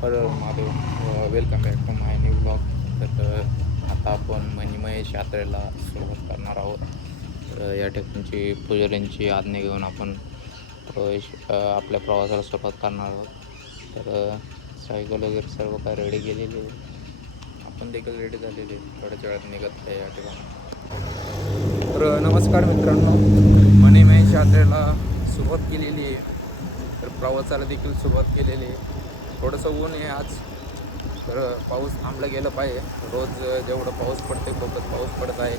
हर हो, Mahadev. Welcome back to my new blog तर आता आपण मणिमहेश यात्रेला सुरुवात करणार आहोत. तर या ठिकाणची पुजाऱ्यांची आज्ञा घेऊन आपण प्रवेश आपल्या प्रवासाला सुरुवात करणार आहोत. तर सायकल वगैरे सर्व काय रेडी केलेली आहे आपण देखील रेडी झालेले आहे. थोड्याच वेळात निघत आहे या ठिकाणी. तर नमस्कार मित्रांनो. मणिमहेश यात्रेला सुरुवात केलेली आहे. तर प्रवासाला देखील सुरुवात केलेली आहे. थोडंसं ऊन आहे आज. तर पाऊस थांबला गेलं पाहिजे. रोज जेवढं पाऊस पडते खूपच पाऊस पडत आहे.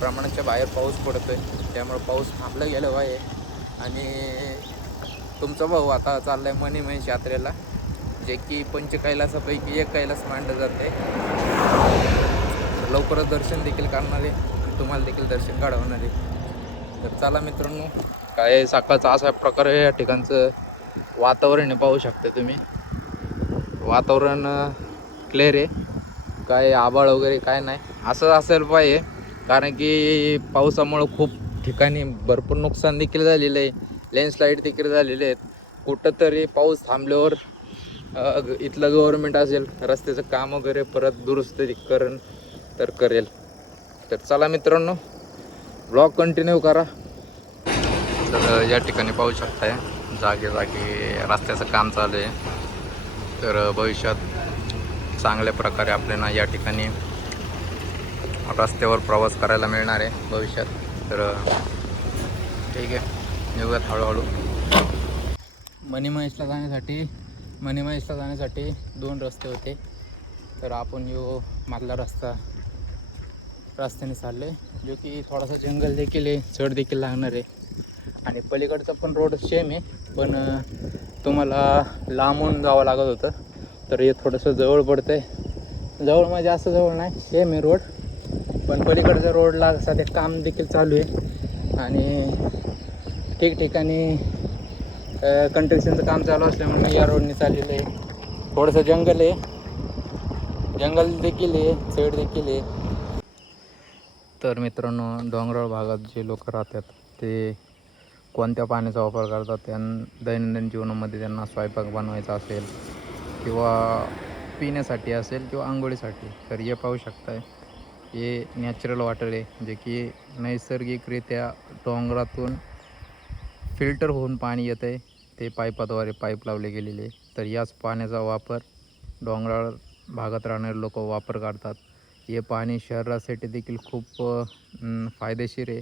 प्रमाणाच्या बाहेर पाऊस पडतो आहे त्यामुळं पाऊस थांबला गेलं पाहिजे. आणि तुमचा भाऊ आता चालला आहे महेश यात्रेला जे की पंचकैलासापैकी एक कैलास मांडलं जाते. लवकरच दर्शन देखील करणार आहे. तुम्हाला देखील दर्शन घडवणार आहे. तर चला मित्रांनो काय सकाळचं अशा प्रकारे या ठिकाणचं वातावरण पाहू शकता तुम्ही. वातावरण क्लिअर आहे. काय आबाळ वगैरे काय नाही. असं असेल पाहिजे कारण की पावसामुळं खूप ठिकाणी भरपूर नुकसान देखील झालेलं आहे. लँडस्लाईड देखील झालेले आहेत. कुठंतरी पाऊस थांबल्यावर इथलं गव्हर्नमेंट असेल रस्त्याचं काम वगैरे परत दुरुस्त करण तर करेल. तर चला मित्रांनो ब्लॉग कंटिन्यू करा. तर या ठिकाणी पाहू शकताय जागे जागी रस्त्याचं काम चालू आहे. तर भविष्यात चांगल्या प्रकारे आपल्याला या ठिकाणी रस्त्यावर प्रवास करायला मिळणार आहे भविष्यात. तर ठीक आहे. निघूयात हळूहळू. मणिमहेशला जाण्यासाठी मणिमहेशला जाण्यासाठी दोन रस्ते होते. तर आपण यो मधला रस्ता. रस्त्याने चालले जो की थोडासा जंगल देखील आहे चढ देखील लागणार आहे. आणि पलीकडचा पण रोड सेम आहे. पण तुम्हाला लांबून जावं लागत होतं. तर हे थोडंसं जवळ पडतं आहे जवळ म्हणजे असं जवळ नाही सेम आहे रोड पण पलीकडच्या रोडला सध्या काम देखील चालू आहे. आणि ठिकठिकाणी कंट्रक्शनचं काम चालू असल्यामुळे मी या रोडने चाललेलं आहे. थोडंसं जंगल आहे. जंगल देखील आहे सेड देखील आहे. तर मित्रांनो डोंगराळ भागात जे लोक राहतात ते कोणत्या पाण्याचा वापर करतात त्यां दैनंदिन जीवनामध्ये त्यांना स्वयंपाक बनवायचा असेल किंवा पिण्यासाठी असेल किंवा आंघोळीसाठी तर हे पाहू शकताय. हे नॅचरल वॉटर आहे जे की नैसर्गिकरित्या डोंगरातून फिल्टर होऊन पाणी येतं आहे ते पाईपाद्वारे पाईप लावले गेलेले तर याच पाण्याचा वापर डोंगराळ भागात राहणारे लोक वापर करतात. हे पाणी शरीरासाठी देखील खूप फायदेशीर आहे.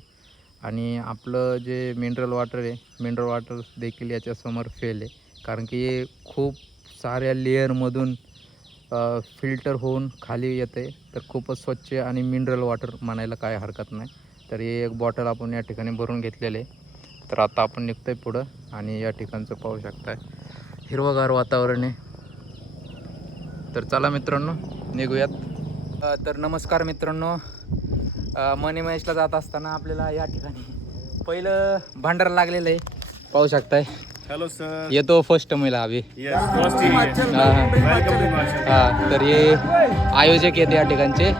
आणि आपलं जे मिनरल वॉटर आहे मिनरल वॉटर देखील याच्यासमोर फेल आहे. कारण की हे खूप साऱ्या लेअरमधून फिल्टर होऊन खाली येते तर खूपच स्वच्छ आणि मिनरल वॉटर म्हणायला काय हरकत नाही. तर हे एक बॉटल आपण या ठिकाणी भरून घेतलेले आहे. तर आता आपण निघतो आहे पुढं आणि या ठिकाणचं पाहू शकताय. हिरवगार वातावरण आहे. तर चला मित्रांनो निघूयात. तर नमस्कार मित्रांनो. मनी महेशला जात असताना आपल्याला या ठिकाणी पहिलं भांडार लागलेलं आहे. पाहू शकताय. Hello sir. येतो फर्स्ट महिला हवी Himachal. हा तर हे आयोजक आहेत या ठिकाणचे.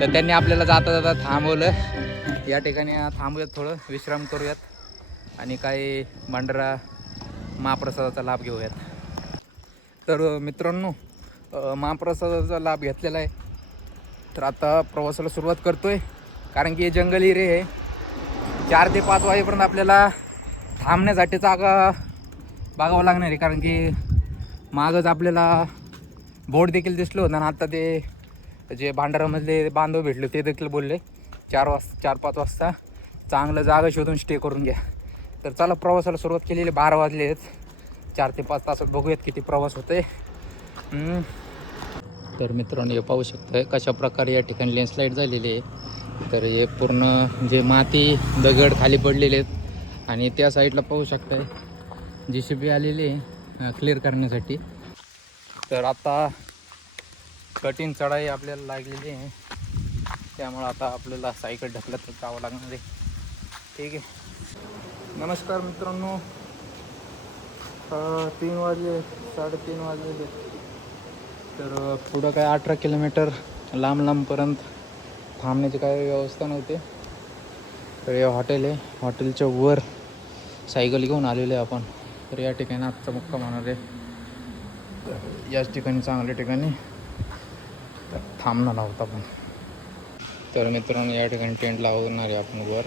तर त्यांनी आपल्याला जाता जाता थांबवलं. या ठिकाणी थांबूयात थोडं विश्राम करूयात. आणि काही भांडारा महाप्रसादाचा लाभ घेऊयात. तर मित्रांनो महाप्रसादाचा लाभ घेतलेला आहे. तर आता प्रवासाला सुरुवात करतोय. कारण की हे जंगल एरिया आहे. चार ते पाच वाजेपर्यंत आपल्याला थांबण्यासाठी जागा बघावं लागणार आहे. कारण की मागच आपल्याला बोर्ड देखील दिसलो होतं आणि आता ते जे भांडारामधले बांधव भेटले ते देखील बोलले चार वाजता चार पाच वाजता चांगलं जागा शोधून स्टे करून घ्या. तर चला प्रवासाला सुरुवात केलेली बारा वाजले आहेत. चार ते पाच तासात बघूयात किती प्रवास होते तर मित्रांनो हे पाहू शकतोय कशा प्रकारे या ठिकाणी लँडस्लाईड झालेली आहे. तर हे पूर्ण जे माती दगड खाली पडलेले आहेत. आणि त्या साईडला पाहू शकताय जी सी बी आलेली आहे क्लिअर करण्यासाठी. तर आता कठीण चढाई आपल्याला लागलेली आहे. त्यामुळं आता आपल्याला सायकल ढकलत जावं लागणार आहे. ठीक आहे. नमस्कार मित्रांनो. तीन वाजले साडेतीन वाजलेले तर पुढं काय अठरा किलोमीटर लांब लांबपर्यंत थांबण्याची काय व्यवस्था नव्हती. तर हे हॉटेल आहे. हॉटेलच्या वर सायकल घेऊन आलेले आहे आपण. तर या ठिकाणी आजचा मुक्का होणार आहे. तर याच ठिकाणी चांगल्या ठिकाणी तर थांबणार आहोत आपण. तर मित्रांनो या ठिकाणी टेंट लावणार आहे आपण वर.